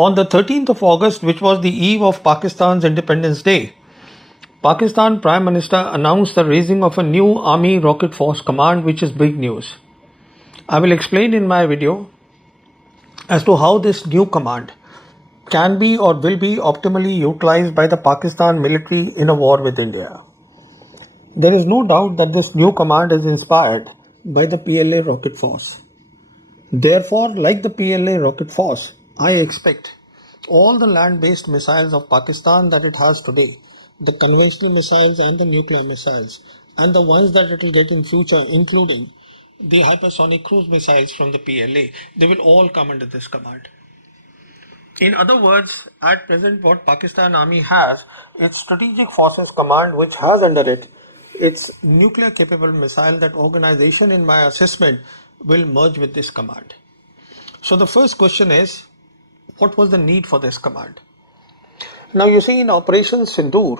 On the 13th of August, which was the eve of Pakistan's Independence Day, Pakistan Prime Minister announced the raising of a new Army Rocket Force Command, which is big news. I will explain in my video as to how this new command can be or will be optimally utilized by the Pakistan military in a war with India. There is no doubt that this new command is inspired by the PLA Rocket Force. Therefore, like the PLA Rocket Force, I expect all the land-based missiles of Pakistan that it has today, the conventional missiles and the nuclear missiles, and the ones that it will get in future, including the hypersonic cruise missiles from the PLA, they will all come under this command. In other words, at present what Pakistan Army has, its Strategic Forces Command, which has under it its nuclear capable missile, that organization in my assessment will merge with this command. So the first question is, what was the need for this command? Now you see, in Operation Sindoor,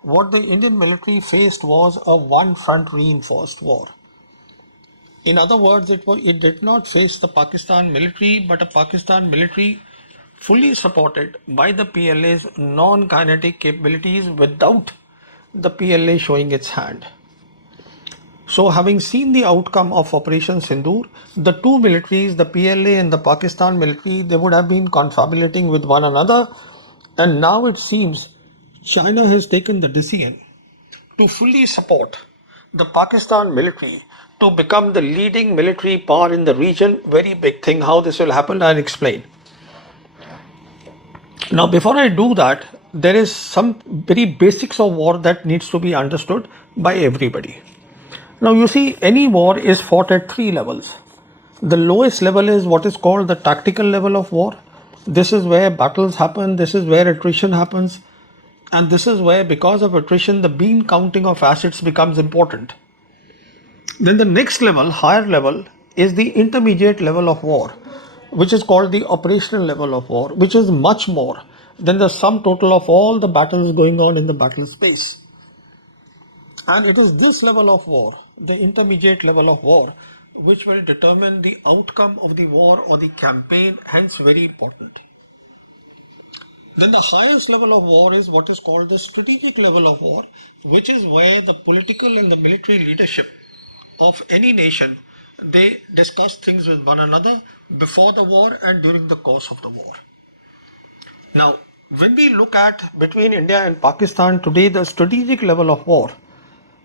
what the Indian military faced was a one-front reinforced war. In other words, it did not face the Pakistan military, but a Pakistan military fully supported by the PLA's non-kinetic capabilities without the PLA showing its hand. So having seen the outcome of Operation Sindoor, the two militaries, the PLA and the Pakistan military, they would have been confabulating with one another, and now it seems China has taken the decision to fully support the Pakistan military to become the leading military power in the region. Very big thing. How this will happen, I'll explain. Now, before I do that, there is some very basics of war that needs to be understood by everybody. Now, you see, any war is fought at three levels. The lowest level is what is called the tactical level of war. This is where battles happen. This is where attrition happens. And this is where, because of attrition, the bean counting of assets becomes important. Then the next level, higher level, is the intermediate level of war, which is called the operational level of war, which is much more than the sum total of all the battles going on in the battle space. And it is this level of war, the intermediate level of war, which will determine the outcome of the war or the campaign, hence very important. Then the highest level of war is what is called the strategic level of war, which is where the political and the military leadership of any nation, they discuss things with one another before the war and during the course of the war. Now, when we look at between India and Pakistan today, the strategic level of war,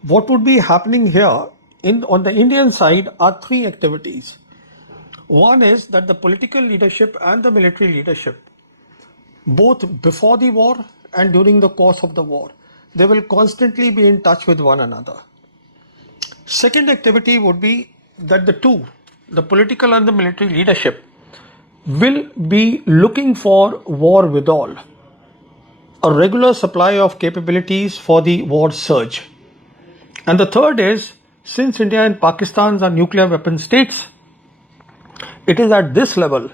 what would be happening here on the Indian side are three activities. One is that the political leadership and the military leadership, both before the war and during the course of the war, they will constantly be in touch with one another. Second activity would be that the political and the military leadership, will be looking for war withal, a regular supply of capabilities for the war surge. And the third is, since India and Pakistan are nuclear weapon states, it is at this level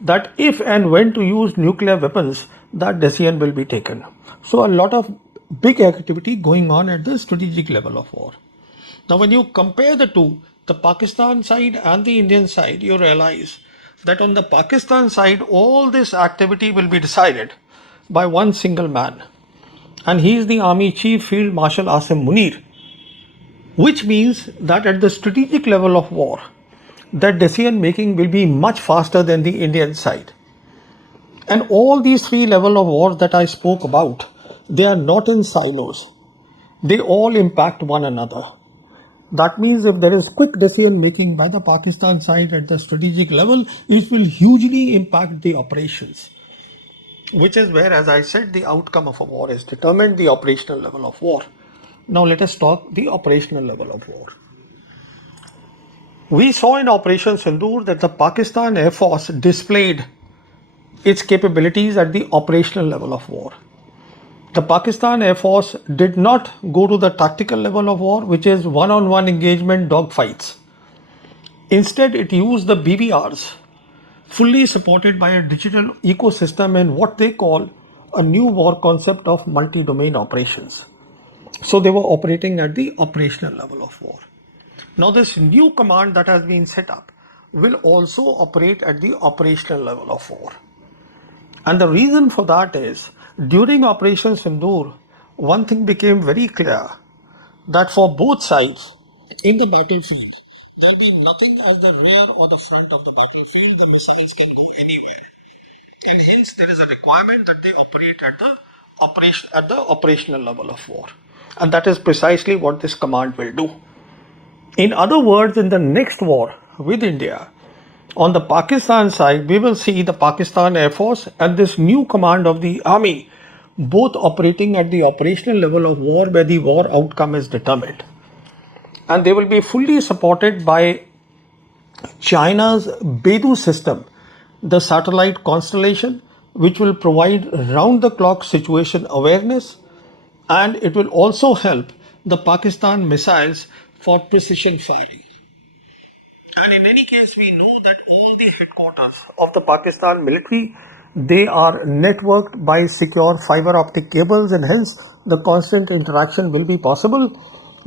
that if and when to use nuclear weapons, that decision will be taken. So a lot of big activity going on at the strategic level of war. Now, when you compare the two, the Pakistan side and the Indian side, you realize that on the Pakistan side, all this activity will be decided by one single man. And he is the Army Chief Field Marshal Asim Munir, which means that at the strategic level of war, that decision making will be much faster than the Indian side. And all these three levels of war that I spoke about, they are not in silos. They all impact one another. That means if there is quick decision making by the Pakistan side at the strategic level, it will hugely impact the operations, which is where, as I said, the outcome of a war is determined, the operational level of war. Now let us talk the operational level of war. We saw in Operation Sindoor that the Pakistan Air Force displayed its capabilities at the operational level of war. The Pakistan Air Force did not go to the tactical level of war, which is one-on-one engagement dogfights. Instead, it used the BBRs, fully supported by a digital ecosystem and what they call a new war concept of multi-domain operations. So they were operating at the operational level of war. Now this new command that has been set up will also operate at the operational level of war. And the reason for that is, during Operation Sindoor, one thing became very clear, that for both sides in the battlefield, there'll be nothing as the rear or the front of the battlefield. The missiles can go anywhere. And hence there is a requirement that they operate at the operational level of war. And that is precisely what this command will do. In other words, in the next war with India, on the Pakistan side, we will see the Pakistan Air Force and this new command of the army both operating at the operational level of war, where the war outcome is determined. And they will be fully supported by China's Beidou system, the satellite constellation, which will provide round-the-clock situation awareness, and it will also help the Pakistan missiles for precision firing. And in any case, we know that all the headquarters of the Pakistan military, they are networked by secure fiber optic cables, and hence the constant interaction will be possible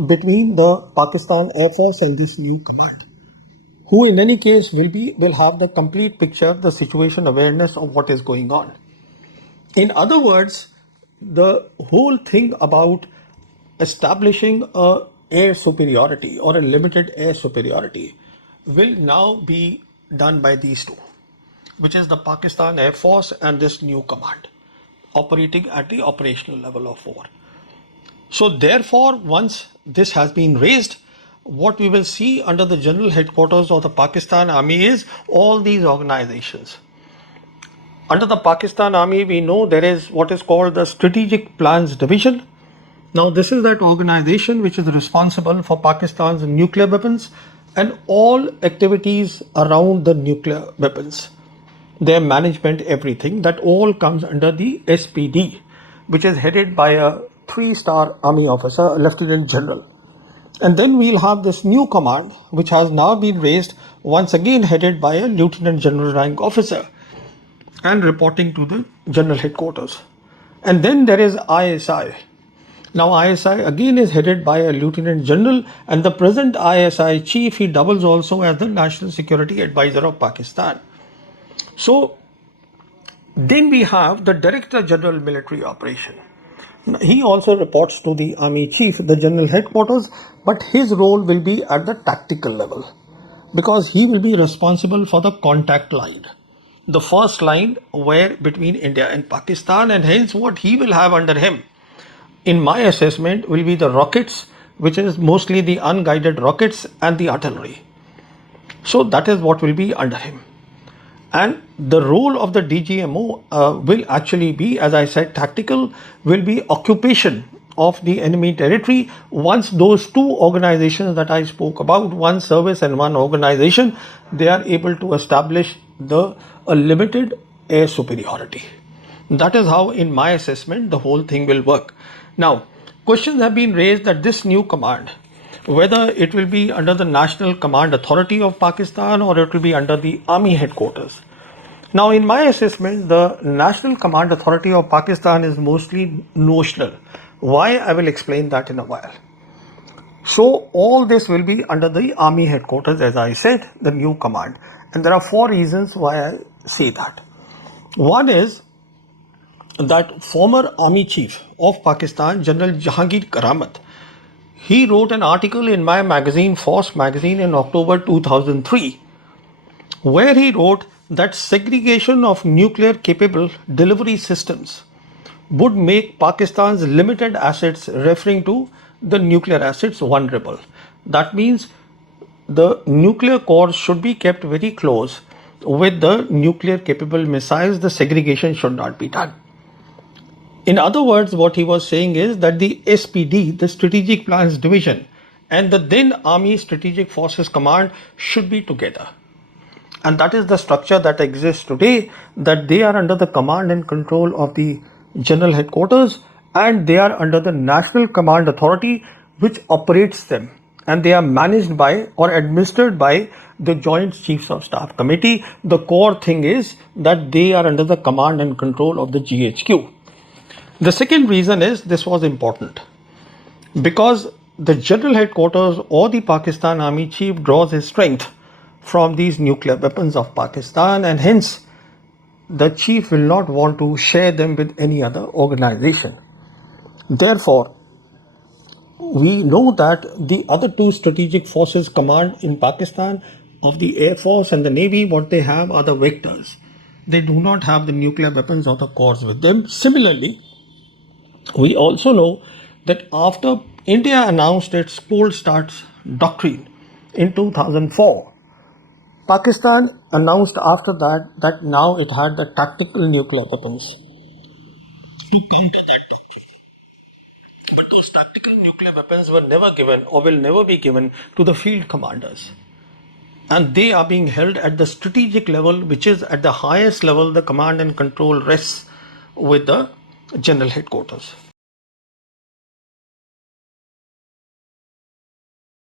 between the Pakistan Air Force and this new command, who in any case will have the complete picture, the situation awareness of what is going on. In other words, the whole thing about establishing a air superiority or a limited air superiority will now be done by these two, which is the Pakistan Air Force and this new command operating at the operational level of war. So therefore, once this has been raised, what we will see under the general headquarters of the Pakistan Army is all these organizations. Under the Pakistan Army, we know there is what is called the Strategic Plans Division. Now, this is that organization which is responsible for Pakistan's nuclear weapons and all activities around the nuclear weapons. Their management, everything, that all comes under the SPD, which is headed by a 3-star army officer, a lieutenant general. And then we'll have this new command, which has now been raised, once again headed by a lieutenant general rank officer and reporting to the general headquarters. And then there is ISI. Now ISI again is headed by a lieutenant general, and the present ISI chief, he doubles also as the National Security Advisor of Pakistan. So then we have the Director General Military Operation. He also reports to the Army Chief, the General Headquarters, but his role will be at the tactical level, because he will be responsible for the contact line, the first line where between India and Pakistan, and hence what he will have under him, in my assessment, will be the rockets, which is mostly the unguided rockets, and the artillery. So that is what will be under him. And the role of the DGMO will actually be, as I said, tactical, will be occupation of the enemy territory once those two organizations that I spoke about, one service and one organization, they are able to establish a limited air superiority. That is how, in my assessment, the whole thing will work. Now, questions have been raised that this new command, whether it will be under the National Command Authority of Pakistan or it will be under the Army Headquarters. Now, in my assessment, the National Command Authority of Pakistan is mostly notional. Why? I will explain that in a while. So, all this will be under the Army Headquarters, as I said, the new command. And there are 4 reasons why I say that. One is that former Army Chief of Pakistan, General Jahangir Karamat, he wrote an article in my magazine, Force magazine, in October 2003, where he wrote that segregation of nuclear capable delivery systems would make Pakistan's limited assets, referring to the nuclear assets, vulnerable. That means the nuclear cores should be kept very close with the nuclear capable missiles. The segregation should not be done. In other words, what he was saying is that the SPD, the Strategic Plans Division, and the then Army Strategic Forces Command should be together. And that is the structure that exists today, that they are under the command and control of the General Headquarters, and they are under the National Command Authority, which operates them, and they are managed by or administered by the Joint Chiefs of Staff Committee. The core thing is that they are under the command and control of the GHQ. The second reason is this was important because the General Headquarters or the Pakistan Army Chief draws his strength from these nuclear weapons of Pakistan, and hence the chief will not want to share them with any other organization. Therefore, we know that the other two strategic forces command in Pakistan of the Air Force and the Navy, what they have are the vectors. They do not have the nuclear weapons or the cores with them. Similarly, we also know that after India announced its cold starts doctrine in 2004, Pakistan announced after that that now it had the tactical nuclear weapons to counter that doctrine. But those tactical nuclear weapons were never given or will never be given to the field commanders. And they are being held at the strategic level, which is at the highest level. The command and control rests with the general headquarters.